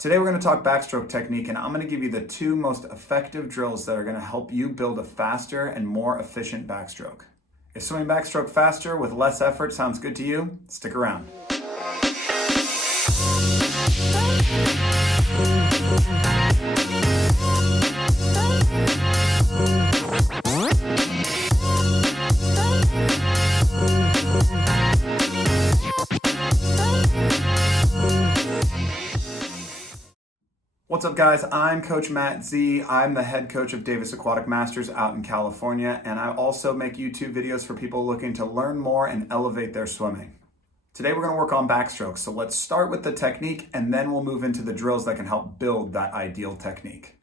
Today we're going to talk backstroke technique, and I'm going to give you the two most effective drills that are going to help you build a faster and more efficient backstroke. If swimming backstroke faster with less effort sounds good to you, stick around. What's up guys, I'm CoachMattZ. I'm the head coach of Davis Aquatic Masters out in California, and I also make YouTube videos for people looking to learn more and elevate their swimming. Today we're going to work on backstroke, so let's start with the technique and then we'll move into the drills that can help build that ideal technique.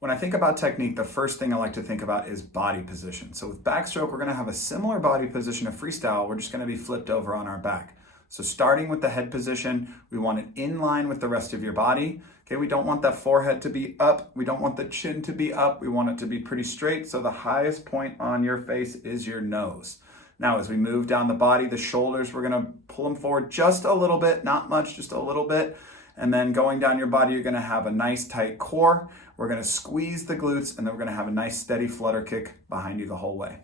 When I think about technique, the first thing I like to think about is body position. So with backstroke, we're going to have a similar body position to freestyle. We're just going to be flipped over on our back. So starting with the head position, we want it in line with the rest of your body. Okay, we don't want that forehead to be up. We don't want the chin to be up. We want it to be pretty straight. So the highest point on your face is your nose. Now, as we move down the body, the shoulders, we're gonna pull them forward just a little bit, not much, just a little bit. And then going down your body, you're gonna have a nice tight core. We're gonna squeeze the glutes, and then we're gonna have a nice steady flutter kick behind you the whole way.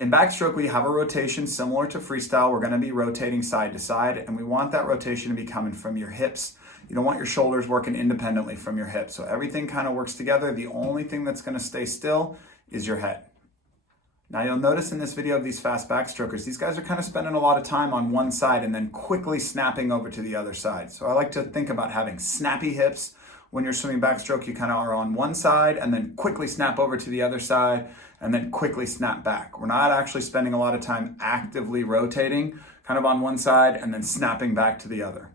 In backstroke, we have a rotation similar to freestyle. We're gonna be rotating side to side, and we want that rotation to be coming from your hips. You don't want your shoulders working independently from your hips. So everything kind of works together. The only thing that's gonna stay still is your head. Now you'll notice in this video of these fast backstrokers, these guys are kind of spending a lot of time on one side and then quickly snapping over to the other side. So I like to think about having snappy hips. When you're swimming backstroke, you kind of are on one side and then quickly snap over to the other side and then quickly snap back. We're not actually spending a lot of time actively rotating, kind of on one side and then snapping back to the other.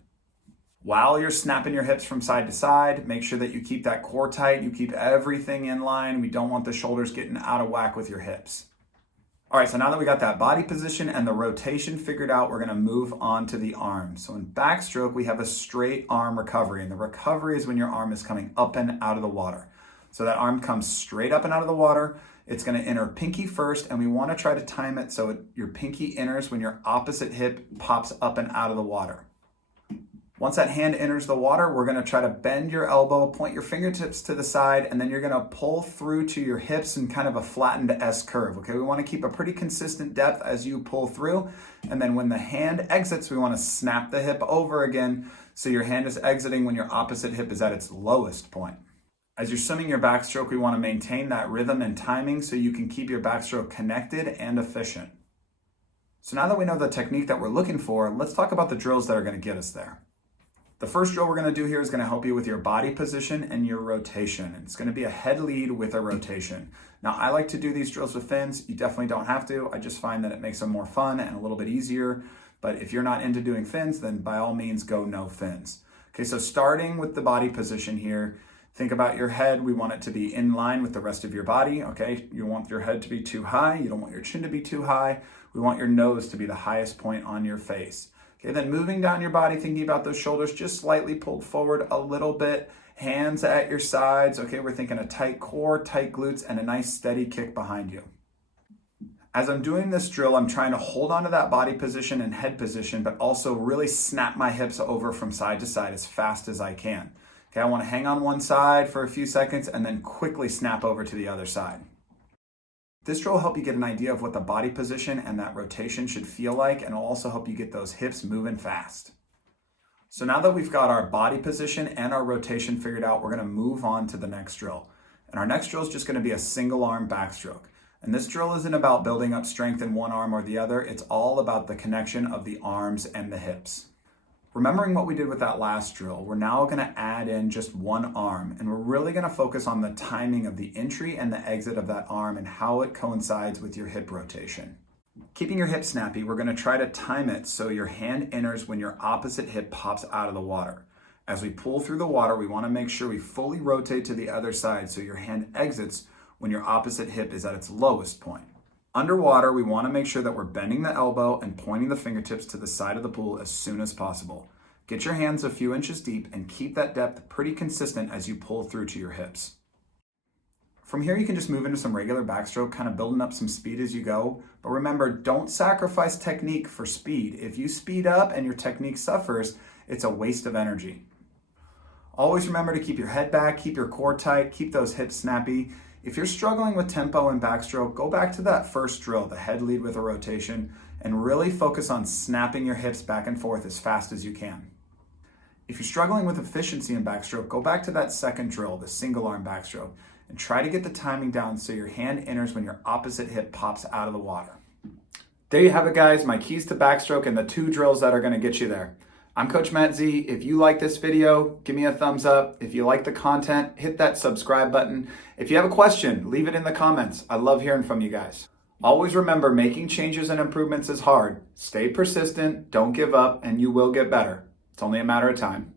While you're snapping your hips from side to side, make sure that you keep that core tight, you keep everything in line. We don't want the shoulders getting out of whack with your hips. All right, so now that we got that body position and the rotation figured out, we're gonna move on to the arm. So in backstroke, we have a straight arm recovery, and the recovery is when your arm is coming up and out of the water. So that arm comes straight up and out of the water. It's gonna enter pinky first, and we wanna try to time it so your pinky enters when your opposite hip pops up and out of the water. Once that hand enters the water, we're gonna try to bend your elbow, point your fingertips to the side, and then you're gonna pull through to your hips in kind of a flattened S curve, okay? We wanna keep a pretty consistent depth as you pull through, and then when the hand exits, we wanna snap the hip over again so your hand is exiting when your opposite hip is at its lowest point. As you're swimming your backstroke, we wanna maintain that rhythm and timing so you can keep your backstroke connected and efficient. So now that we know the technique that we're looking for, let's talk about the drills that are gonna get us there. The first drill we're gonna do here is gonna help you with your body position and your rotation. It's gonna be a head lead with a rotation. Now, I like to do these drills with fins. You definitely don't have to. I just find that it makes them more fun and a little bit easier. But if you're not into doing fins, then by all means, go no fins. Okay, so starting with the body position here, think about your head. We want it to be in line with the rest of your body, okay? You want your head to be too high. You don't want your chin to be too high. We want your nose to be the highest point on your face. Okay, then moving down your body, thinking about those shoulders just slightly pulled forward a little bit, hands at your sides. Okay, we're thinking a tight core, tight glutes, and a nice steady kick behind you. As I'm doing this drill, I'm trying to hold onto that body position and head position, but also really snap my hips over from side to side as fast as I can. Okay, I want to hang on one side for a few seconds and then quickly snap over to the other side. This drill will help you get an idea of what the body position and that rotation should feel like, and it'll also help you get those hips moving fast. So now that we've got our body position and our rotation figured out, we're gonna move on to the next drill. And our next drill is just gonna be a single arm backstroke. And this drill isn't about building up strength in one arm or the other, it's all about the connection of the arms and the hips. Remembering what we did with that last drill, we're now gonna add in just one arm, and we're really gonna focus on the timing of the entry and the exit of that arm and how it coincides with your hip rotation. Keeping your hip snappy, we're gonna try to time it so your hand enters when your opposite hip pops out of the water. As we pull through the water, we wanna make sure we fully rotate to the other side so your hand exits when your opposite hip is at its lowest point. Underwater, we want to make sure that we're bending the elbow and pointing the fingertips to the side of the pool as soon as possible. Get your hands a few inches deep and keep that depth pretty consistent as you pull through to your hips. From here, you can just move into some regular backstroke, kind of building up some speed as you go. But remember, don't sacrifice technique for speed. If you speed up and your technique suffers, it's a waste of energy. Always remember to keep your head back, keep your core tight, keep those hips snappy. If you're struggling with tempo and backstroke, go back to that first drill, the head lead with a rotation, and really focus on snapping your hips back and forth as fast as you can. If you're struggling with efficiency in backstroke, go back to that second drill, the single arm backstroke, and try to get the timing down so your hand enters when your opposite hip pops out of the water. There you have it, guys, my keys to backstroke and the 2 drills that are going to get you there. I'm CoachMattZ. If you like this video, give me a thumbs up. If you like the content, hit that subscribe button. If you have a question, leave it in the comments. I love hearing from you guys. Always remember, making changes and improvements is hard. Stay persistent, don't give up, and you will get better. It's only a matter of time.